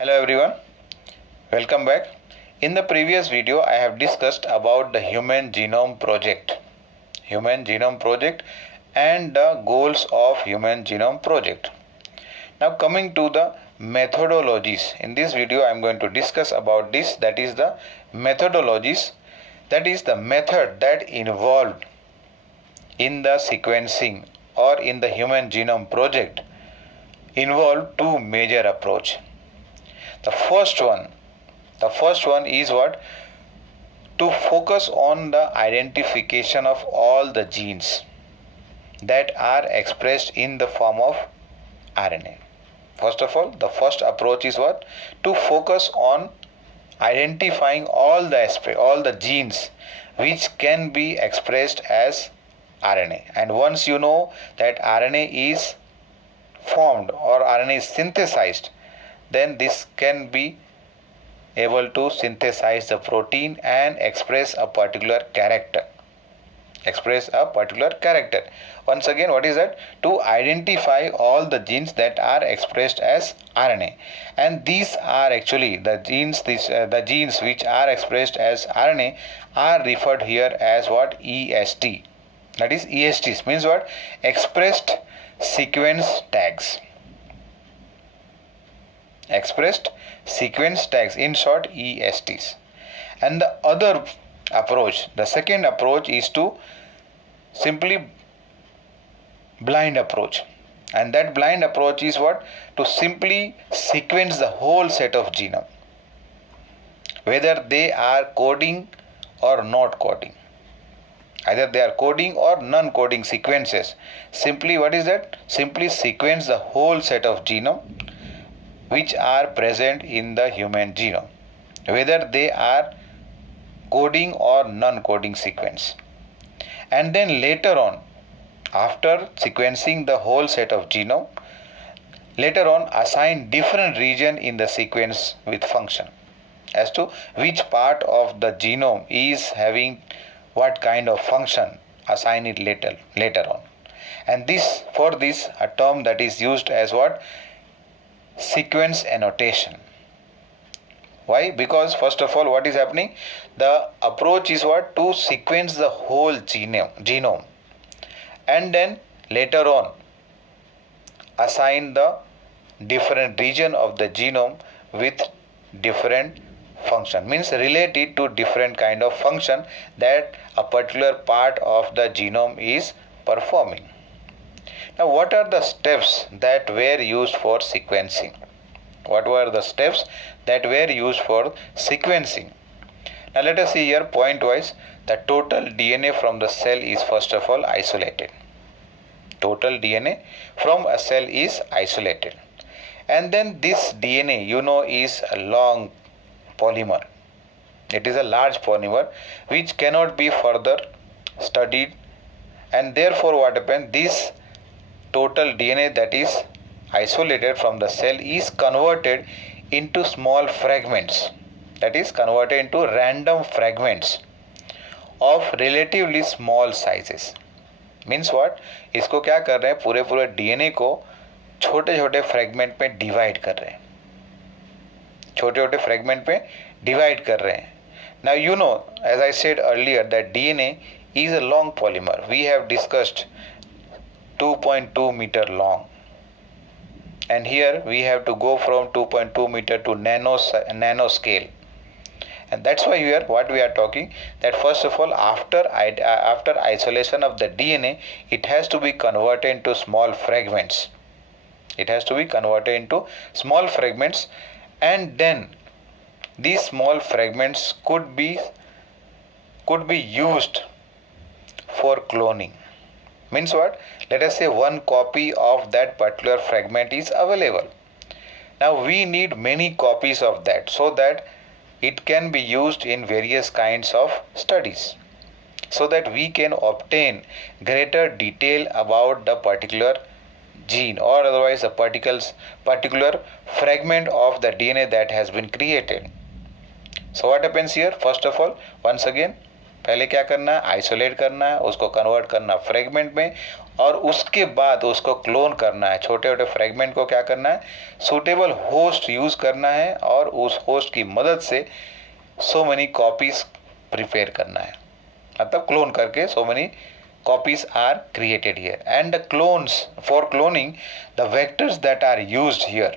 Hello everyone, welcome back. In the previous video I have discussed about the Human Genome Project and the goals of Human Genome Project. Now coming to the methodologies, in this video I am going to discuss about this, that is the methodologies, that is the method that involved in the sequencing or in the Human Genome Project involved two major approach. The first one is what? To focus on the identification of all the genes that are expressed in the form of RNA. First of all, the first approach is what? To focus on identifying all the genes which can be expressed as RNA. And once you know that RNA is formed or RNA is synthesized, then this can be able to synthesize the protein and express a particular character. Once again, what is that? To identify all the genes that are expressed as RNA. And these are actually the genes which are expressed as RNA are referred here as what? EST. That is ESTs means what? Expressed sequence tags. Expressed sequence tags, in short ESTs. And the other approach, the second approach, is to simply blind approach. And that blind approach is what? To simply sequence the whole set of genome, whether they are coding or not coding. Either they are coding or non-coding sequences. Simply what is that? Simply sequence the whole set of genome which are present in the human genome, whether they are coding or non-coding sequence. And then later on, after sequencing the whole set of genome, later on assign different region in the sequence with function as to which part of the genome is having what kind of function, assign it later on. And this, for this, a term that is used as what? Sequence annotation. Why? Because first of all, what is happening? The approach is what? To sequence the whole genome and then later on assign the different region of the genome with different function, means relate it to different kind of function that a particular part of the genome is performing. Now, what are the steps that were used for sequencing? What were the steps that were used for sequencing? Now, let us see here point wise. The total DNA from the cell is first of all isolated. Total DNA from a cell is isolated. And then this DNA, is a long polymer. It is a large polymer which cannot be further studied, and therefore what happens? This total DNA that is isolated from the cell is converted into small fragments, that is converted into random fragments of relatively small sizes. Means what? इसको क्या कर रहे हैं? पूरे DNA को छोटे छोटे fragment में डिवाइड कर रहे हैं, छोटे छोटे फ्रेगमेंट में डिवाइड कर रहे हैं. Now you know, as I said earlier, that DNA is a long polymer. We have discussed 2.2 meter long, and here we have to go from 2.2 meter to nano scale. And that's why here what we are talking, that first of all, after isolation of the DNA, it has to be converted into small fragments. And then these small fragments could be used for cloning. Means what? Let us say one copy of that particular fragment is available. Now we need many copies of that so that it can be used in various kinds of studies, so that we can obtain greater detail about the particular gene or otherwise a particular fragment of the DNA that has been created. So what happens here? First of all, once again, पहले क्या करना है? Isolate करना है, उसको convert करना fragment में, और उसके बाद उसको क्लोन करना है, छोटे छोटे फ्रेगमेंट को क्या करना है, सूटेबल होस्ट यूज़ करना है और उस होस्ट की मदद से सो मेनी कॉपीज प्रिपेयर करना है, मतलब क्लोन करके so many copies are created here. And the clones, for cloning, the vectors that are used here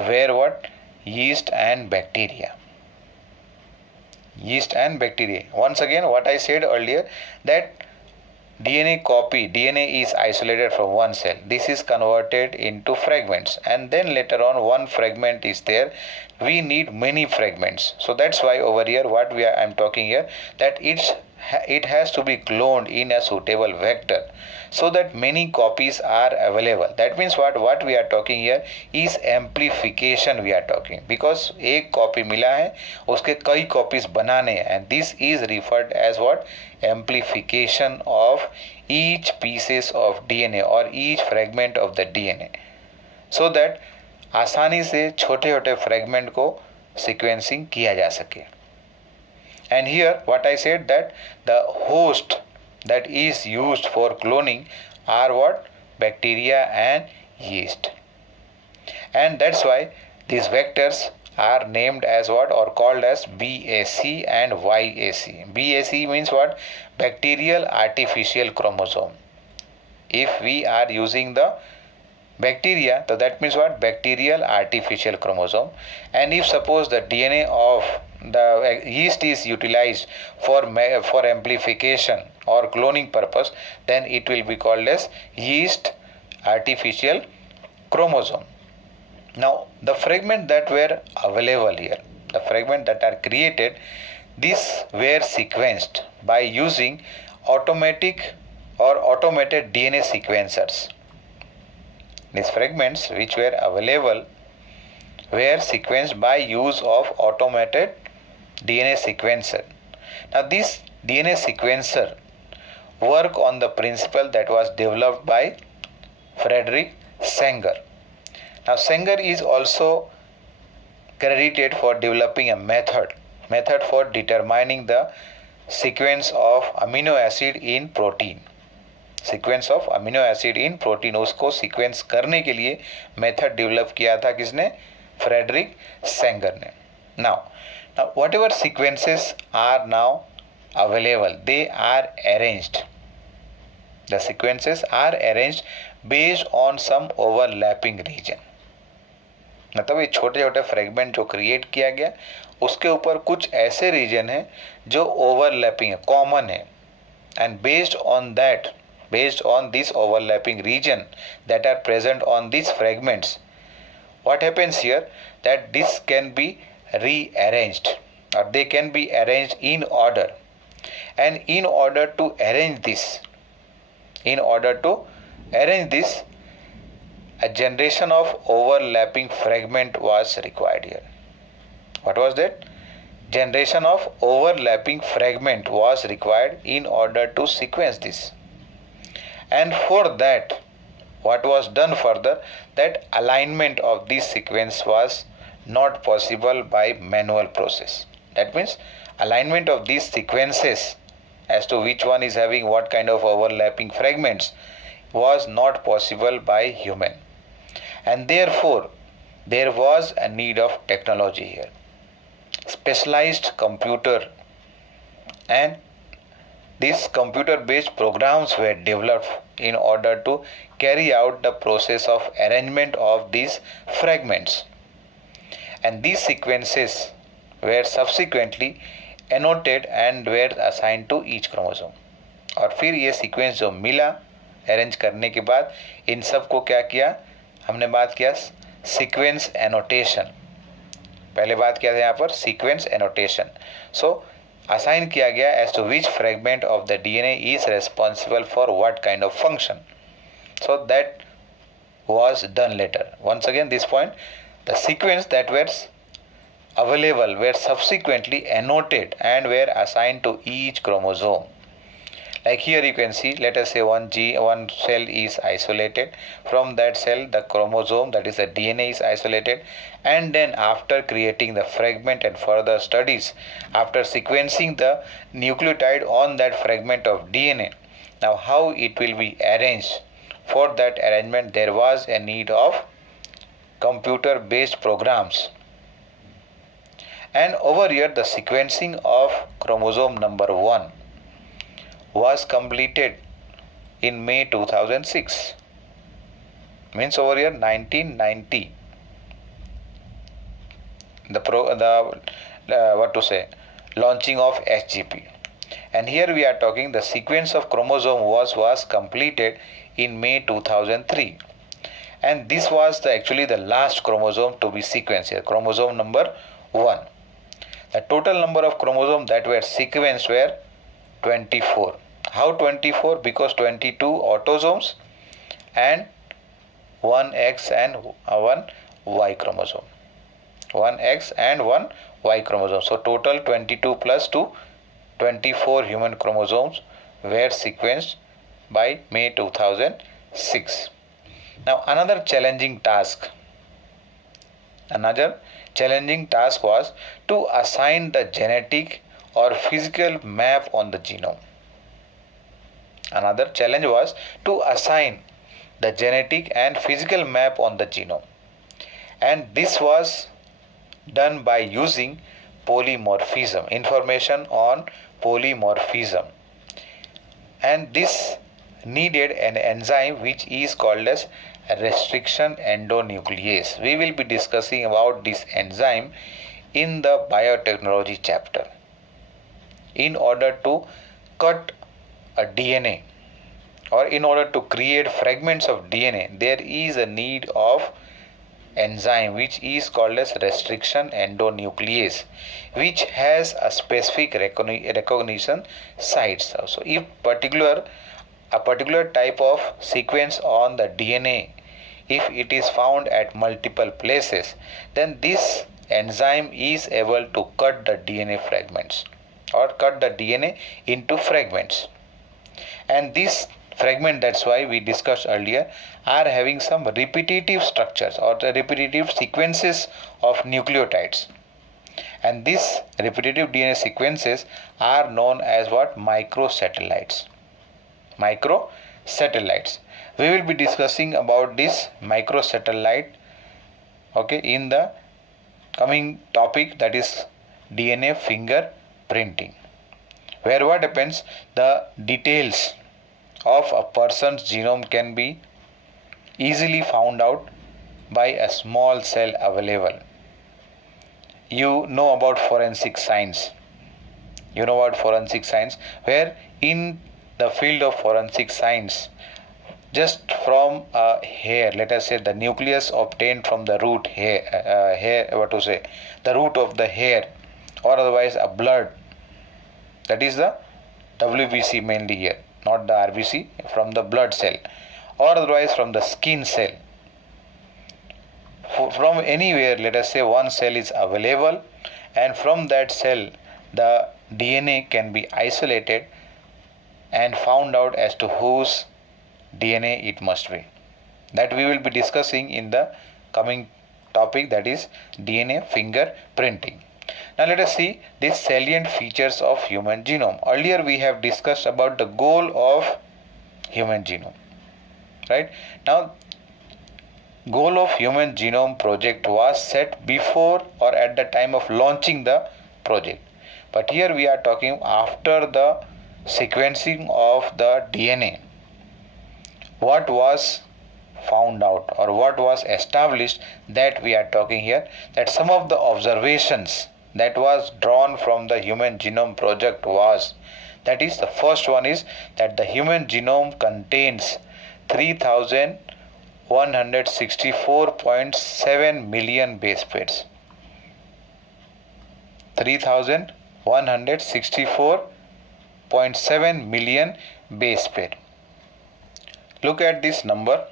were what? Yeast and bacteria. Once again, what I said earlier, that DNA is isolated from one cell. This is converted into fragments, and then later on one fragment is there. We need many fragments. So that's why over here I'm talking here, that it has to be cloned in a suitable vector so that many copies are available. That means what we are talking here is amplification we are talking, because एक copy मिला है उसके कई copies बनाने हैं, and this is referred as what? Amplification of each pieces of DNA or each fragment of the DNA, so that आसानी से छोटे छोटे फ्रेगमेंट को सीक्वेंसिंग किया जा सके. And here what I said, that the host that is used for cloning are what? Bacteria and yeast. And that's why these vectors are named as what, or called as BAC and YAC. BAC means what? Bacterial artificial chromosome. If we are using the bacteria, so that means what? Bacterial artificial chromosome. And if suppose the DNA of the yeast is utilized for amplification or cloning purpose, then it will be called as yeast artificial chromosome. Now the fragments that were available here, the fragments that are created, these were sequenced by using automatic or automated DNA sequencers. These fragments which were available were sequenced by use of automated DNA sequencer. Now this DNA sequencer work on the principle that was developed by Frederick Sanger. Now Sanger is also credited for developing a method for determining the sequence of amino acid in protein. Sequence of amino acid in protein, उसको sequence करने के लिए method develop किया था किसने? Frederick Sanger ने. Now whatever sequences are now available, they are arranged, the sequences are arranged based on some overlapping region. मतलब ये छोटे छोटे फ्रेगमेंट जो क्रिएट किया गया उसके ऊपर कुछ ऐसे रीजन है जो ओवरलैपिंग है, कॉमन है, and based on this overlapping region that are present on these fragments, what happens here, that this can be rearranged or they can be arranged in order. And in order to arrange this, a generation of overlapping fragment was required here. What was that? Generation of overlapping fragment was required in order to sequence this. And for that, what was done further, that alignment of this sequence was not possible by manual process. That means alignment of these sequences as to which one is having what kind of overlapping fragments was not possible by human. And therefore, there was a need of technology here. Specialized computer and these computer-based programs were developed in order to carry out the process of arrangement of these fragments. And these sequences were subsequently annotated and were assigned to each chromosome. और फिर ये sequence जो मिला arrange करने के बाद, इन सब को क्या किया, हमने बात किया सीक्वेंस एनोटेशन. पहले बात किया था यहाँ पर सीक्वेंस एनोटेशन. सो assign किया गया as to which fragment of the DNA is responsible for what kind of function. So that was done later. Once again this point, the sequence that were available were subsequently annotated and were assigned to each chromosome. Like here you can see, let us say one cell is isolated. From that cell, the chromosome, that is the DNA, is isolated. And then after creating the fragment and further studies, after sequencing the nucleotide on that fragment of DNA, now how it will be arranged? For that arrangement, there was a need of computer-based programs. And over here, the sequencing of chromosome number 1 was completed in May 2006. Means over here 1990. Launching of SGP. And here we are talking the sequence of chromosome was completed in May 2003. And this was actually the last chromosome to be sequenced here, chromosome number 1. The total number of chromosomes that were sequenced were 24. How 24? Because 22 autosomes and 1 X and 1 Y chromosome. 1 X and 1 Y chromosome. So total 22 plus 2, 24 human chromosomes were sequenced by May 2006. Now another challenging task was to assign the genetic or physical map on the genome. Another challenge was to assign the genetic and physical map on the genome. And this was done by using polymorphism, information on polymorphism. And this needed an enzyme which is called as restriction endonuclease. We will be discussing about this enzyme in the biotechnology chapter. In order to cut a DNA or in order to create fragments of DNA, there is a need of enzyme which is called as restriction endonuclease, which has a specific recognition sites. So if a particular type of sequence on the DNA, if it is found at multiple places, then this enzyme is able to cut the DNA fragments or cut the DNA into fragments. And this fragment, that's why we discussed earlier, are having some repetitive structures or the repetitive sequences of nucleotides. And these repetitive DNA sequences are known as what? Microsatellites. Microsatellites. We will be discussing about this microsatellite, in the coming topic, that is DNA fingerprinting, where what happens, the details of a person's genome can be easily found out by a small cell available. You know about forensic science. Where in the field of forensic science, just from a hair, let us say the nucleus obtained from the root the root of the hair, or otherwise a blood, that is the WBC mainly here, not the RBC, from the blood cell, or otherwise from the skin cell. From anywhere, let us say one cell is available, and from that cell the DNA can be isolated and found out as to whose DNA it must be. That we will be discussing in the coming topic, that is DNA fingerprinting. Now let us see these salient features of human genome. Earlier we have discussed about the goal of human genome. Right? Now, goal of human genome project was set before or at the time of launching the project. But here we are talking after the sequencing of the DNA. What was found out or what was established, that we are talking here, that some of the observations that was drawn from the human genome project was, that is, the first one is that the human genome contains 3,164.7 million base pairs. 3,164.7 million base pair. Look at this number,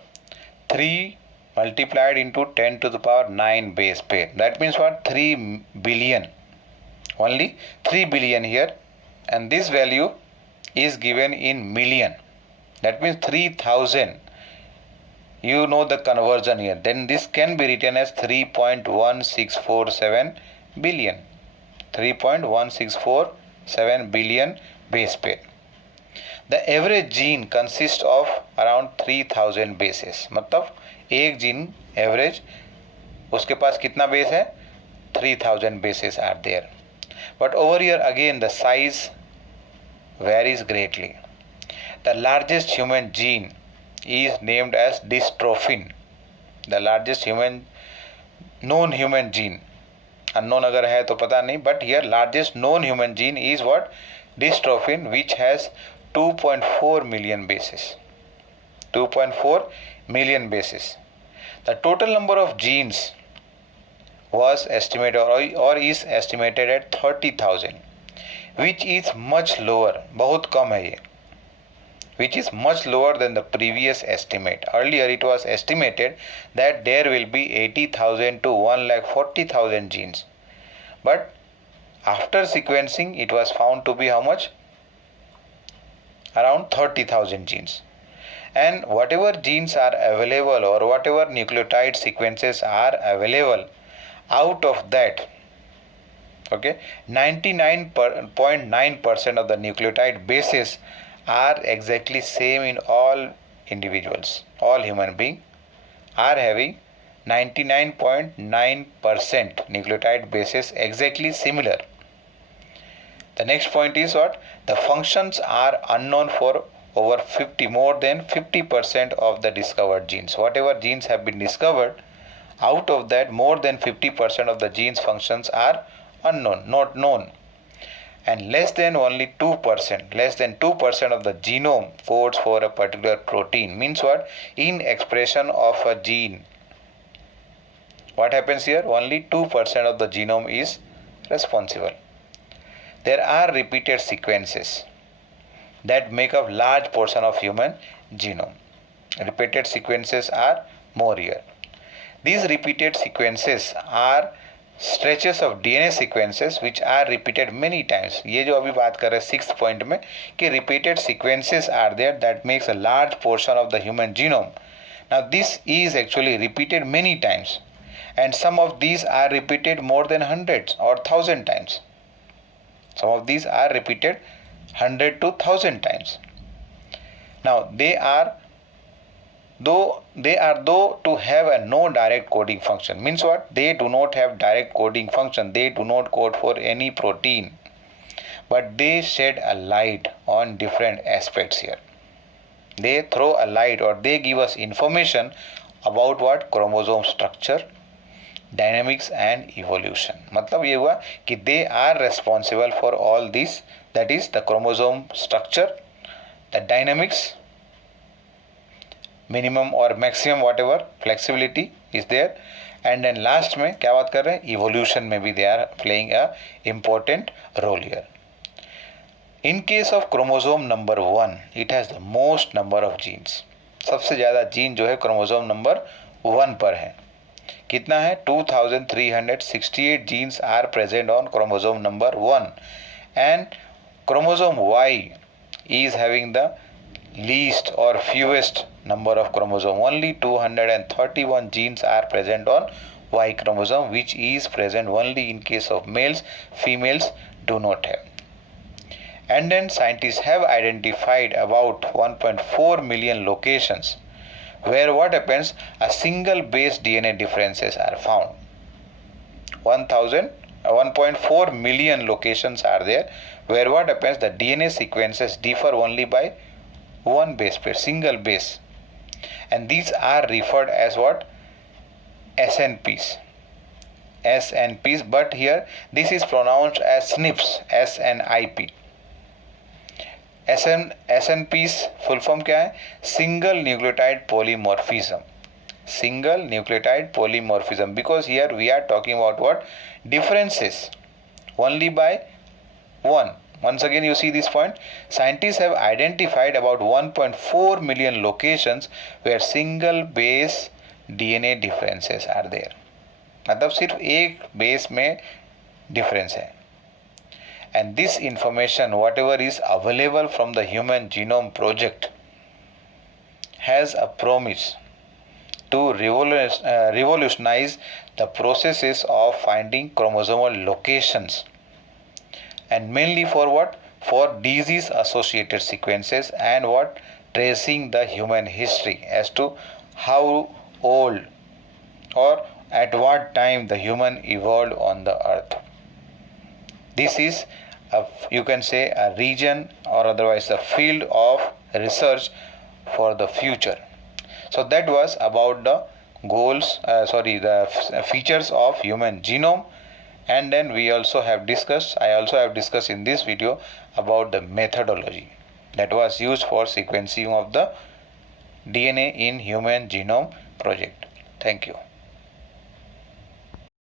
3 multiplied into 10 to the power 9 base pair. That means what? 3 billion. Only 3 billion here. And this value is given in million. That means 3000. You know the conversion here. Then this can be written as 3.1647 billion. 3.1647 billion base pair. The average gene consists of around 3000 bases. मतलब एक gene average उसके पास कितना base है? 3000 bases are there. But over here again the size varies greatly. The largest human gene is named as dystrophin. The largest known human gene. Unknown अगर है तो पता नहीं, but here largest known human gene is what? Dystrophin, which has 2.4 million bases. 2.4 million bases. The total number of genes was estimated or is estimated at 30,000, which is much lower. बहुत कम है ये. Which is much lower than the previous estimate. Earlier it was estimated that there will be 80,000 to 1,40,000 genes. But after sequencing it was found to be how much? Around 30,000 genes. And whatever genes are available or whatever nucleotide sequences are available, out of that, okay, 99.9% of the nucleotide bases are exactly same in all individuals. All human beings are having 99.9% nucleotide bases exactly similar. The next point is what? The functions are unknown for over more than 50% of the discovered genes. Whatever genes have been discovered, out of that more than 50% of the genes functions are unknown, not known. And less than 2% of the genome codes for a particular protein. Means what? In expression of a gene, what happens here? Only 2% of the genome is responsible. There are repeated sequences that make up large portion of human genome. Repeated sequences are more here. These repeated sequences are stretches of DNA sequences which are repeated many times. ये जो अभी बात कर रहे हैं 6th point में कि repeated sequences are there that makes a large portion of the human genome. Now this is actually repeated many times, and some of these are repeated more than hundreds or 1,000 times. Some of these are repeated 100 to 1,000 times. Now they are though to have a no direct coding function. Means what? They do not have direct coding function. They do not code for any protein, but they shed a light on different aspects here. They throw a light or they give us information about what? Chromosome structure, dynamics and evolution. मतलब ये हुआ कि they are responsible for all this, that is the chromosome structure, the dynamics, minimum or maximum whatever flexibility is there, and then last में क्या बात कर रहे हैं? Evolution में भी they are playing a important role here. In case of chromosome number 1, it has the most number of genes. सबसे ज़्यादा जीन जो है क्रोमोसोम नंबर 1 पर है. कितना है? 2368 genes are present on chromosome number 1, and chromosome Y is having the least or fewest number of chromosome. Only 231 genes are present on Y chromosome, which is present only in case of males. Females do not have. And then scientists have identified about 1.4 million locations where what happens? A single base DNA differences are found. 1.4 million locations are there where what happens? The DNA sequences differ only by one base pair, single base, and these are referred as what? SNPs. SNPs, but here this is pronounced as SNPs, SNIP. SNPs full form क्या है? Single nucleotide polymorphism. Single nucleotide polymorphism, because here we are talking about what? Differences only by one. Once again you see this point. Scientists have identified about 1.4 million locations where single base DNA differences are there. मतलब सिर्फ एक base में difference है. And this information, whatever is available from the Human Genome Project, has a promise to revolutionize the processes of finding chromosomal locations, and mainly for what? For disease associated sequences, and what? Tracing the human history as to how old or at what time the human evolved on the earth. This is you can say a region, or otherwise a field of research for the future. So that was about the the features of human genome. And then I also have discussed in this video about the methodology that was used for sequencing of the DNA in Human Genome Project. Thank you.